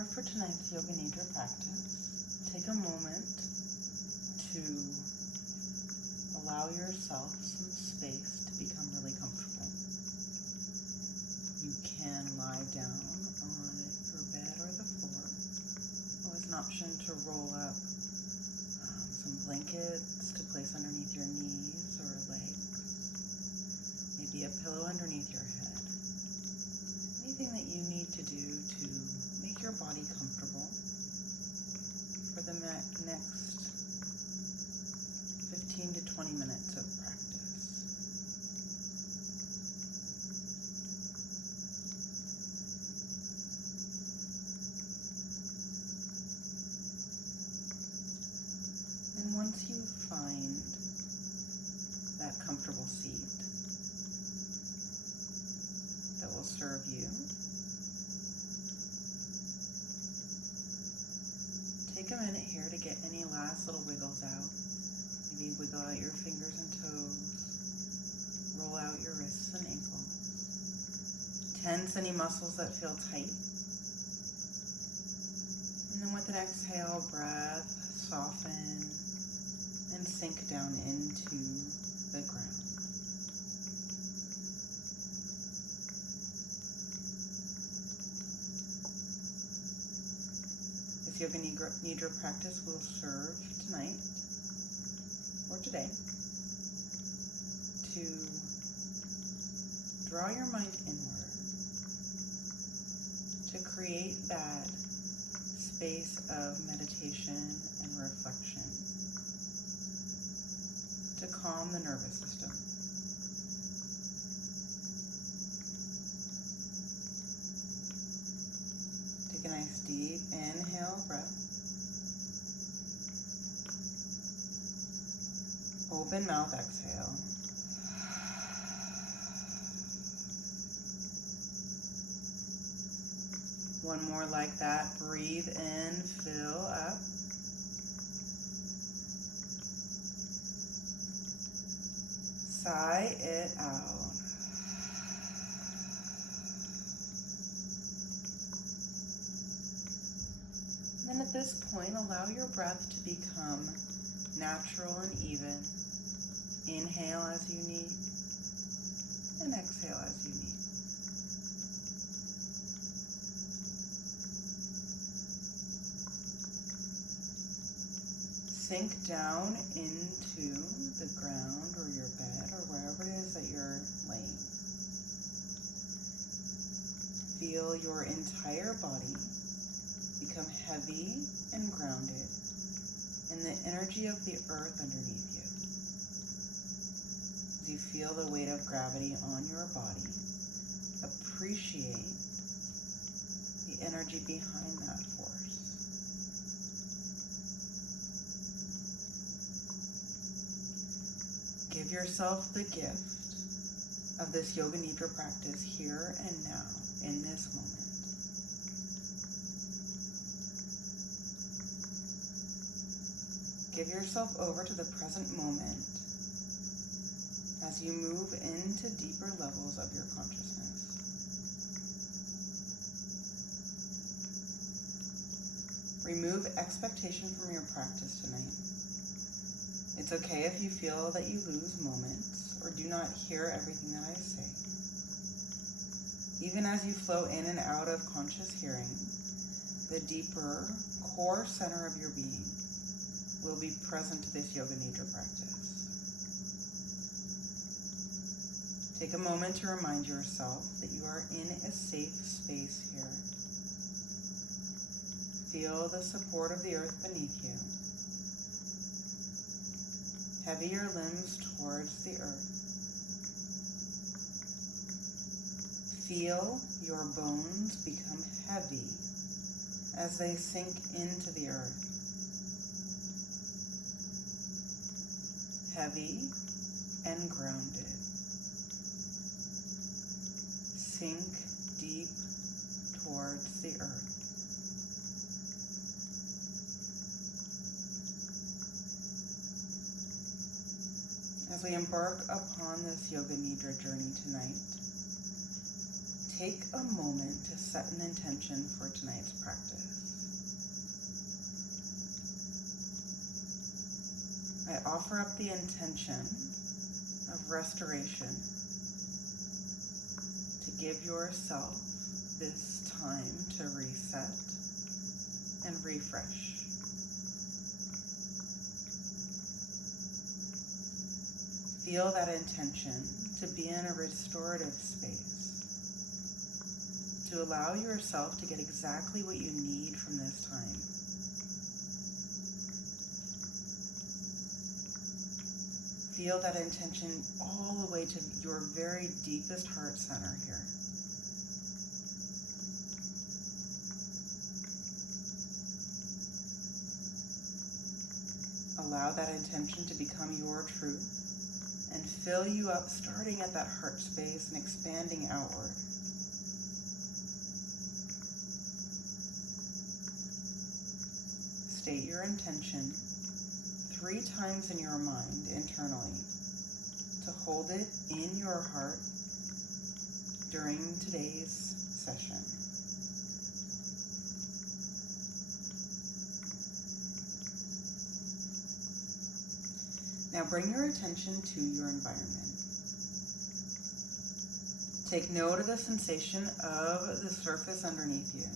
here for tonight's Yoga Nidra practice. Take a moment to allow yourself some space to become really comfortable. You can lie down on your bed or the floor. Always an option to roll up some blankets to place underneath your knees or legs. Maybe a pillow underneath your head. Anything that you need to do to make your body comfortable for the next 15 to 20 minutes of practice. And once you find that comfortable seat that will serve you, take a minute here to get any last little wiggles out. Maybe wiggle out your fingers and toes. Roll out your wrists and ankles. Tense any muscles that feel tight. And then with an exhale breath, soften and sink down into the ground. Yoga Nidra practice will serve tonight or today to draw your mind inward, to create that space of meditation and reflection, to calm the nervous system. Take a nice deep inhale breath. Open mouth exhale. One more like that. Breathe in, fill up. Sigh it out. And at this point, allow your breath to become natural and even. Inhale as you need, and exhale as you need. Sink down into the ground or your bed or wherever it is that you're laying. Feel your entire body become heavy and grounded in the energy of the earth underneath you. As you feel the weight of gravity on your body, appreciate the energy behind that force. Give yourself the gift of this Yoga Nidra practice here and now, in this moment. Give yourself over to the present moment as you move into deeper levels of your consciousness. Remove expectation from your practice tonight. It's okay if you feel that you lose moments or do not hear everything that I say. Even as you flow in and out of conscious hearing, the deeper core center of your being will be present to this Yoga Nidra practice. Take a moment to remind yourself that you are in a safe space here. Feel the support of the earth beneath you. Heavy your limbs towards the earth. Feel your bones become heavy as they sink into the earth. Heavy and grounded. Sink deep towards the earth. As we embark upon this Yoga Nidra journey tonight, take a moment to set an intention for tonight's practice. I offer up the intention of restoration to give yourself this time to reset and refresh. Feel that intention to be in a restorative space, to allow yourself to get exactly what you need from this time. Feel that intention all the way to your very deepest heart center here. Allow that intention to become your truth and fill you up, starting at that heart space and expanding outward. State your intention 3 times in your mind internally to hold it in your heart during today's session. Now bring your attention to your environment. Take note of the sensation of the surface underneath you.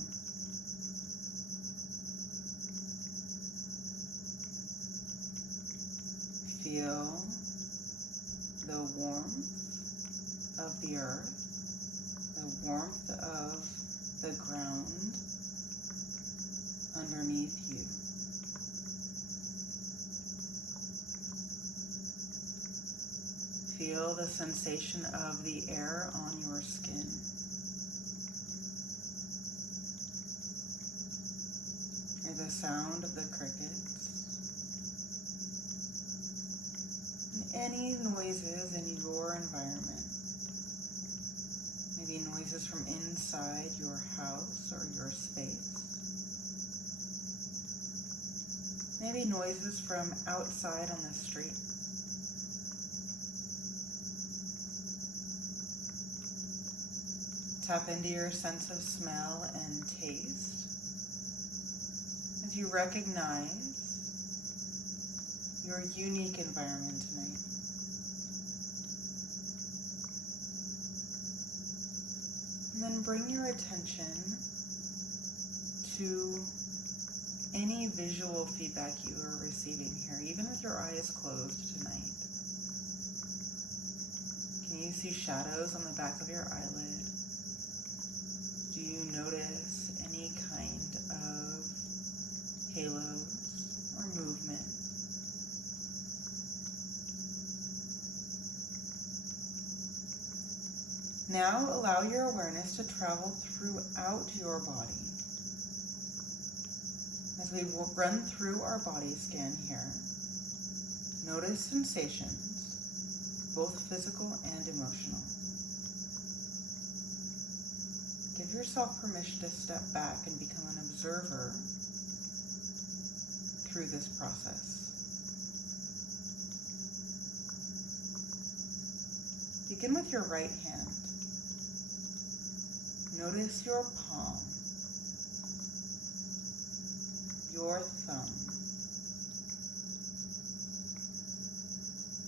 Feel the warmth of the earth, the warmth of the ground underneath you. Feel the sensation of the air on your skin. Hear the sound of the crickets. Any noises in your environment, maybe noises from inside your house or your space, maybe noises from outside on the street. Tap into your sense of smell and taste as you recognize your unique environment tonight. And then bring your attention to any visual feedback you are receiving here, even with your eyes closed tonight. Can you see shadows on the back of your eyelid? Do you notice any kind of halos or movement? Now allow your awareness to travel throughout your body. As we run through our body scan here, notice sensations, both physical and emotional. Give yourself permission to step back and become an observer through this process. Begin with your right hand. Notice your palm, your thumb,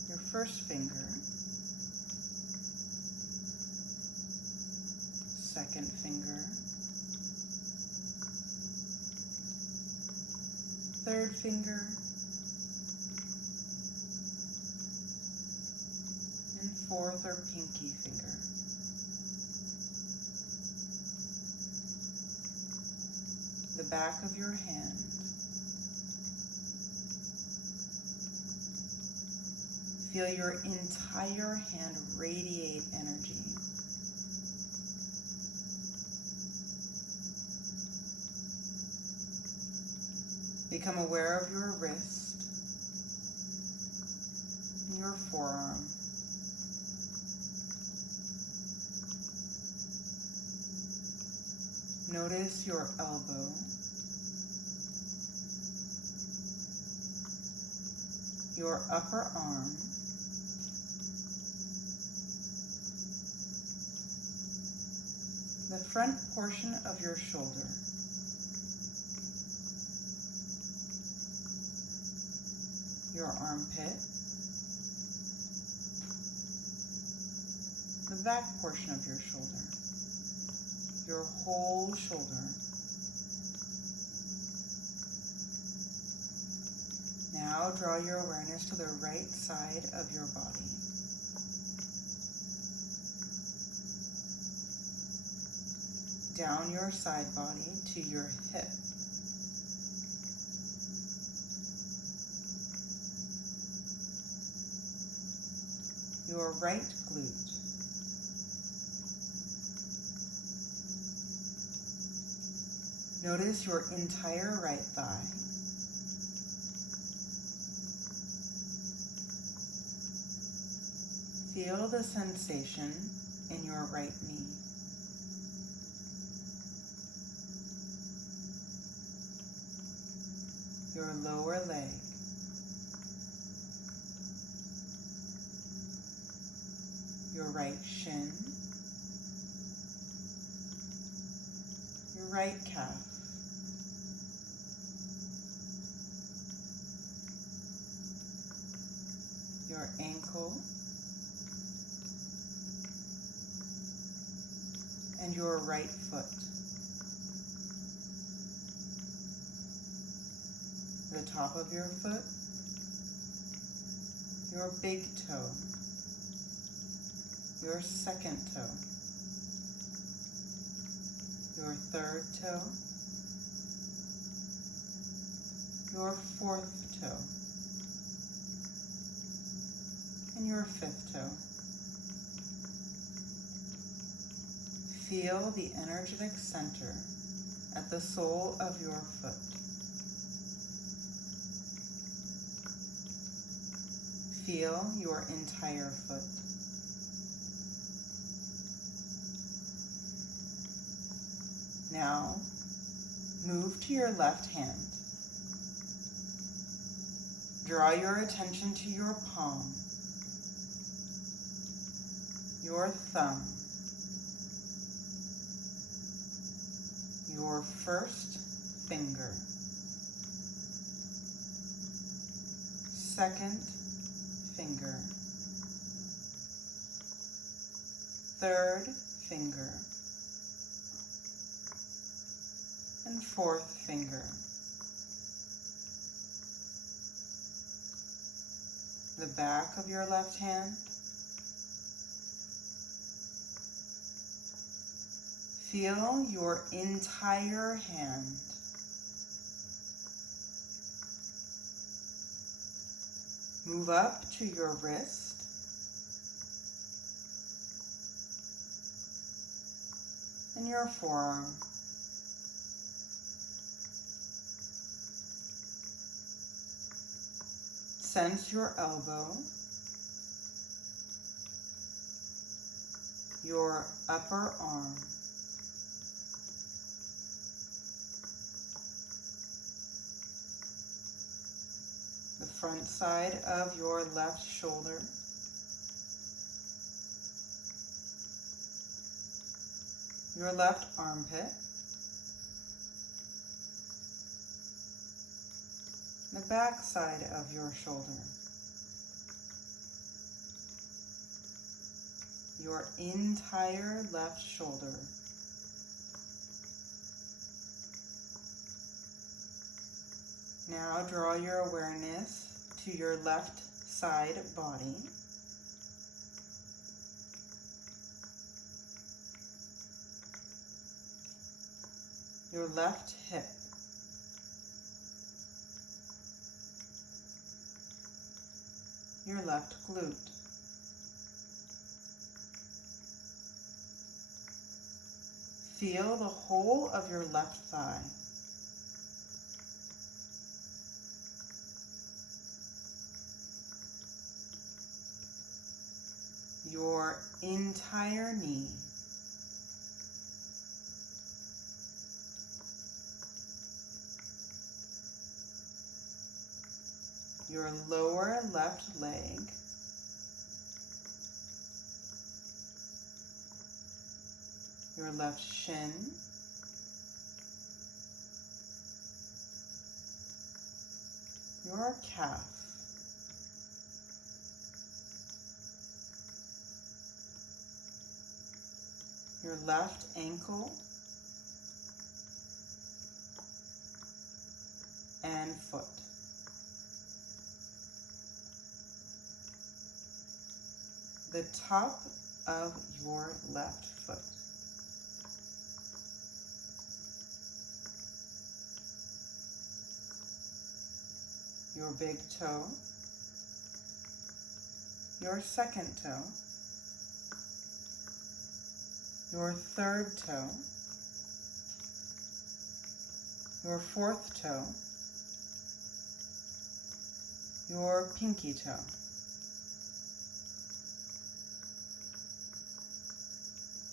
your first finger, second finger, third finger, and fourth or pinky finger. The back of your hand. Feel your entire hand radiate energy. Become aware of your wrist and your forearm. Notice your elbow. Your upper arm. the front portion of your shoulder, your armpit, the back portion of your shoulder, your whole shoulder. Now draw your awareness to the right side of your body. Down your side body to your hip. Your right glute. Notice your entire right thigh. Feel the sensation in your right knee. Your lower leg. Your right shin. Your right calf. Your ankle. And your right foot. The top of your foot, your big toe, your second toe, your third toe, your fourth toe, and your fifth toe. Feel the energetic center at the sole of your foot. Feel your entire foot. Now, move to your left hand. Draw your attention to your palm, your thumb, your first finger, second finger, third finger, and fourth finger. The back of your left hand, feel your entire hand. Move up to your wrist. And your forearm. Sense your elbow, your upper arm, the front side of your left shoulder, your left armpit, the back side of your shoulder, your entire left shoulder, now draw your awareness to your left side body, your left hip, your left glute, feel the whole of your left thigh, your entire knee, your lower left leg, your left shin, your calf, your left ankle and foot. The top of your left foot. Your big toe, your second toe, your third toe, your fourth toe, your pinky toe.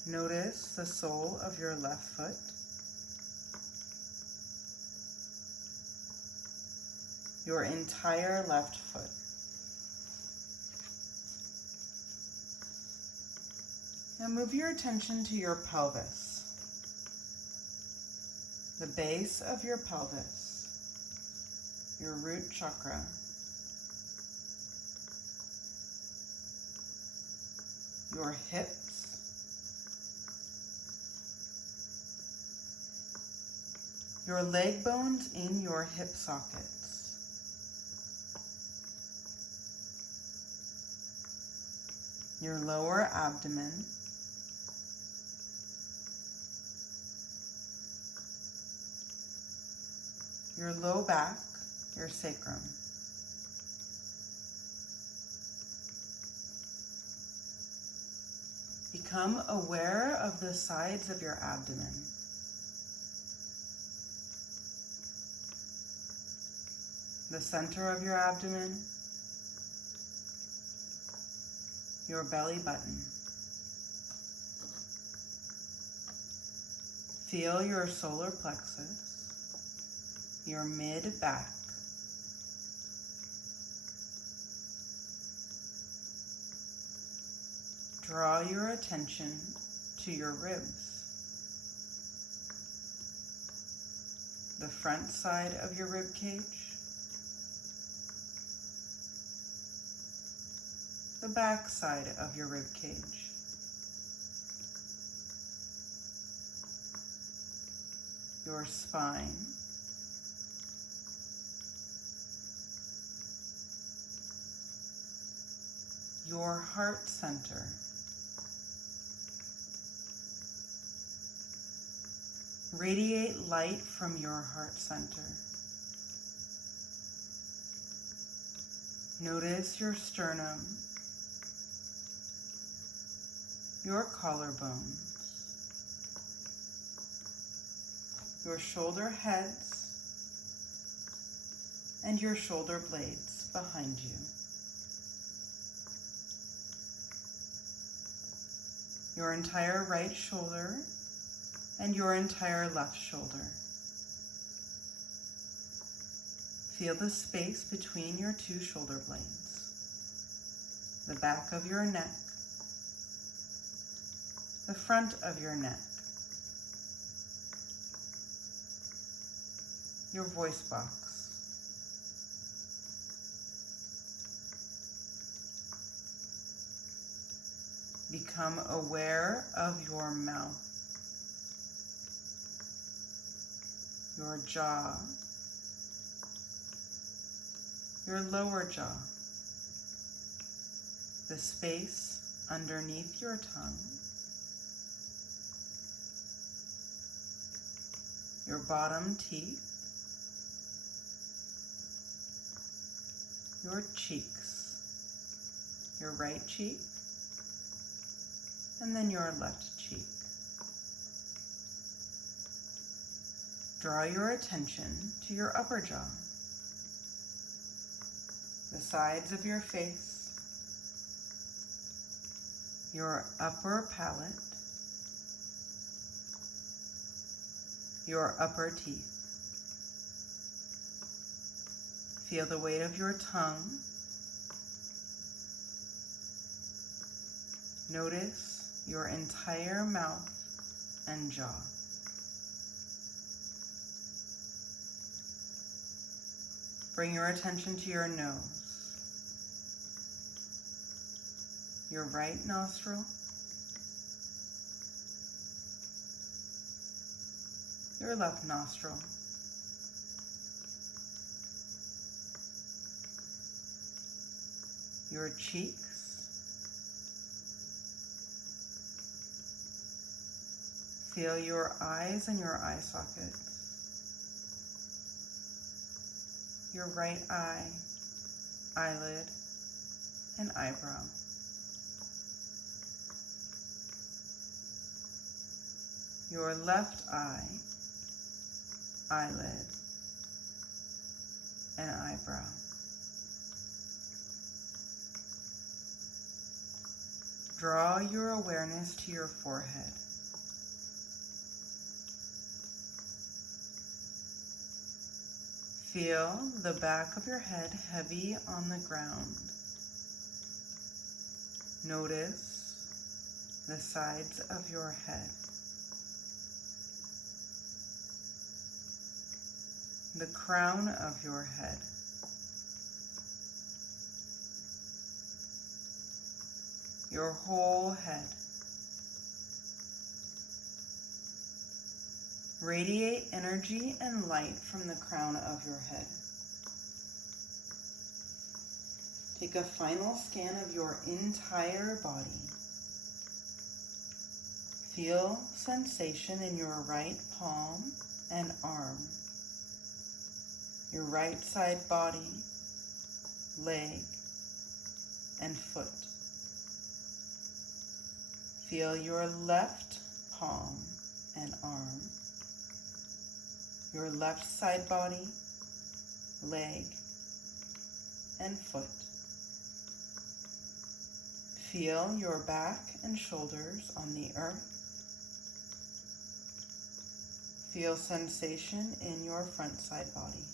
Notice the sole of your left foot. Your entire left foot. Now move your attention to your pelvis, the base of your pelvis, your root chakra. Your hips, your leg bones in your hip sockets. Your lower abdomen, your low back, your sacrum. Become aware of the sides of your abdomen. The center of your abdomen, your belly button. Feel your solar plexus, your mid-back. Draw your attention to your ribs, the front side of your rib cage, the back side of your rib cage. Your spine, your heart center, radiate light from your heart center. Notice your sternum, your collarbones, your shoulder heads, and your shoulder blades behind you. Your entire right shoulder and your entire left shoulder. Feel the space between your two shoulder blades, the back of your neck, the front of your neck, your voice box. Become aware of your mouth, your jaw, your lower jaw, the space underneath your tongue, your bottom teeth, your cheeks, your right cheek, and then your left cheek. Draw your attention to your upper jaw, the sides of your face, your upper palate, your upper teeth. Feel the weight of your tongue. Notice your entire mouth and jaw. Bring your attention to your nose, your right nostril, your left nostril, your cheeks, feel your eyes and your eye sockets, your right eye, eyelid, and eyebrow. Your left eye, eyelid, and eyebrow. Draw your awareness to your forehead. Feel the back of your head heavy on the ground. Notice the sides of your head. The crown of your head. Your whole head. Radiate energy and light from the crown of your head. Take a final scan of your entire body. Feel sensation in your right palm and arm, your right side body, leg, and foot. Feel your left palm and arm, your left side body, leg, and foot. Feel your back and shoulders on the earth. Feel sensation in your front side body.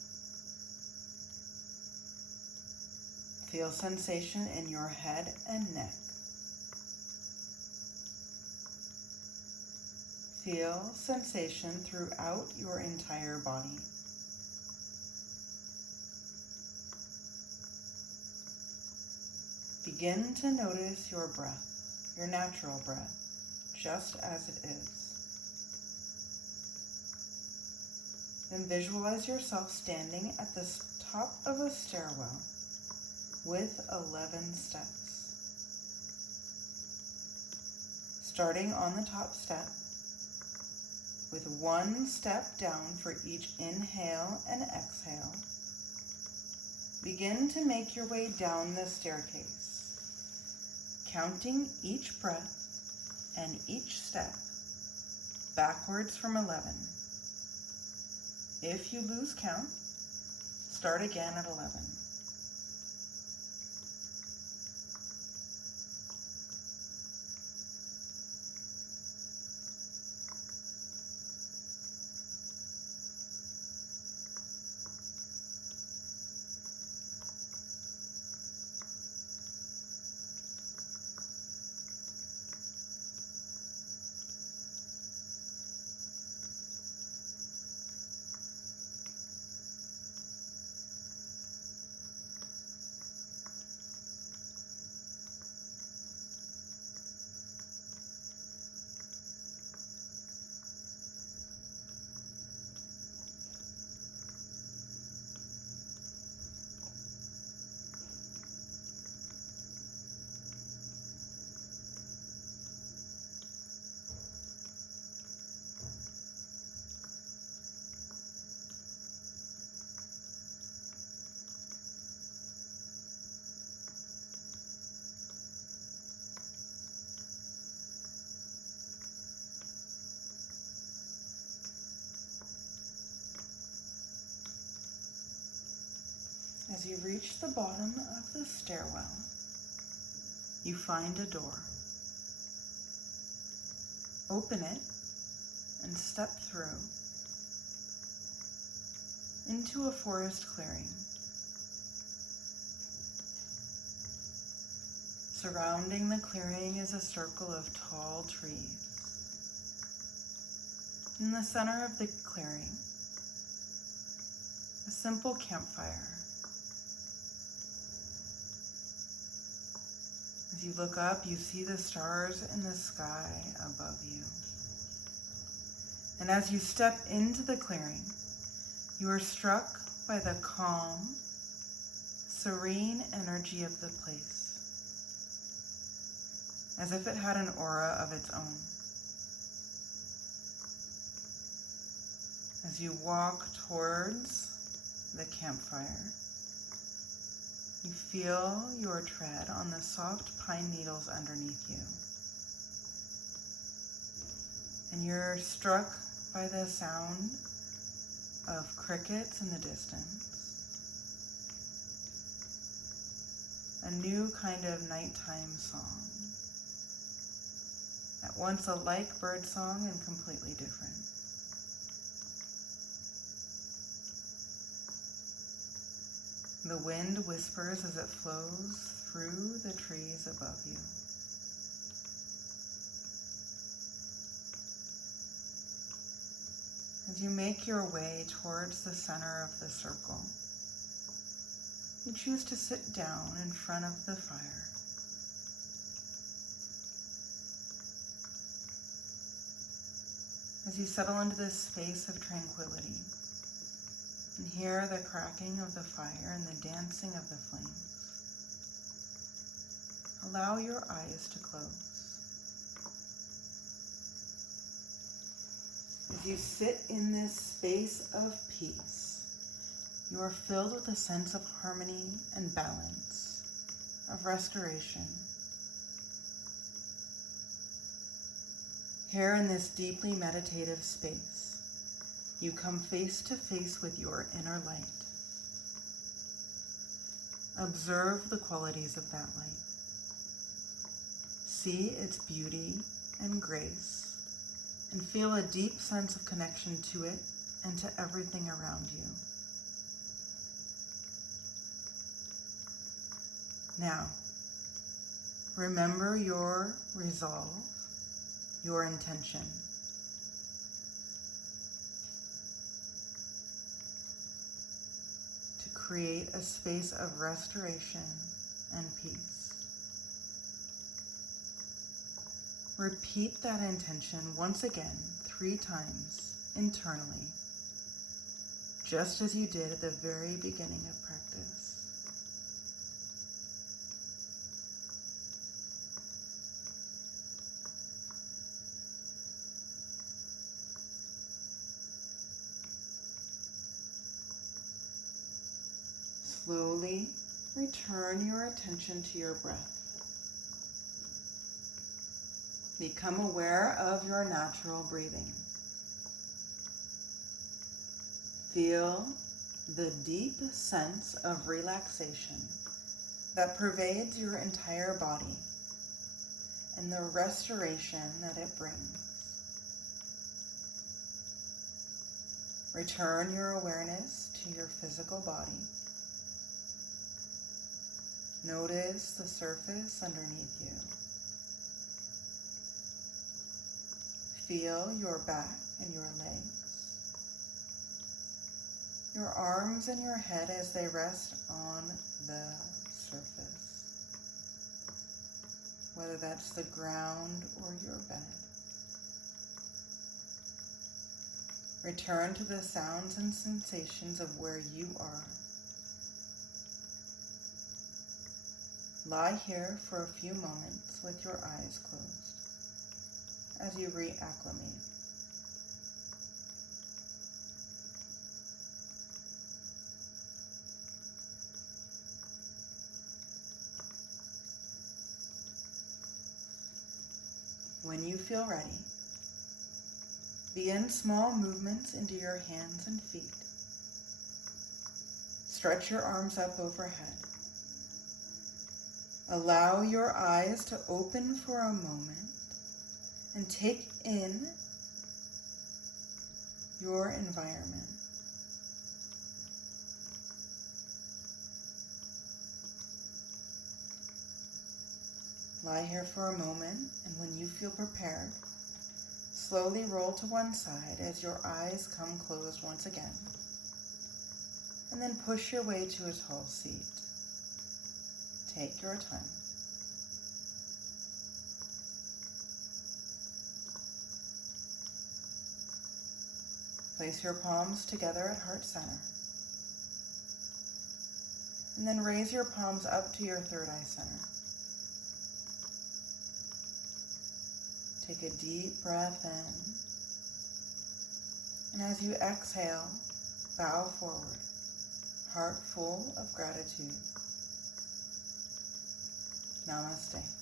Feel sensation in your head and neck. Feel sensation throughout your entire body. Begin to notice your breath, your natural breath, just as it is. Then visualize yourself standing at the top of a stairwell with 11 steps. Starting on the top step, with one step down for each inhale and exhale, begin to make your way down the staircase, counting each breath and each step backwards from 11. If you lose count, start again at 11. As you reach the bottom of the stairwell, you find a door. Open it and step through into a forest clearing. Surrounding the clearing is a circle of tall trees. In the center of the clearing, a simple campfire. As you look up, you see the stars in the sky above you. And as you step into the clearing, you are struck by the calm, serene energy of the place, as if it had an aura of its own. As you walk towards the campfire, you feel your tread on the soft pine needles underneath you. And you're struck by the sound of crickets in the distance. A new kind of nighttime song. At once a like bird song and completely different. The wind whispers as it flows through the trees above you. As you make your way towards the center of the circle, you choose to sit down in front of the fire. As you settle into this space of tranquility, and hear the cracking of the fire and the dancing of the flames, allow your eyes to close. As you sit in this space of peace, you are filled with a sense of harmony and balance, of restoration. Here in this deeply meditative space, you come face to face with your inner light. Observe the qualities of that light. See its beauty and grace, and feel a deep sense of connection to it and to everything around you. Now, remember your resolve, your intention. Create a space of restoration and peace. Repeat that intention once again 3 times internally, just as you did at the very beginning of practice. Slowly return your attention to your breath. Become aware of your natural breathing. Feel the deep sense of relaxation that pervades your entire body and the restoration that it brings. Return your awareness to your physical body. Notice the surface underneath you. Feel your back and your legs, your arms and your head as they rest on the surface, whether that's the ground or your bed. Return to the sounds and sensations of where you are. Lie here for a few moments with your eyes closed as you reacclimate. When you feel ready, begin small movements into your hands and feet. Stretch your arms up overhead. Allow your eyes to open for a moment and take in your environment. Lie here for a moment, and when you feel prepared, slowly roll to one side as your eyes come closed once again. And then push your way to a tall seat. Take your time. Place your palms together at heart center. And then raise your palms up to your third eye center. Take a deep breath in. And as you exhale, bow forward, heart full of gratitude. Namaste.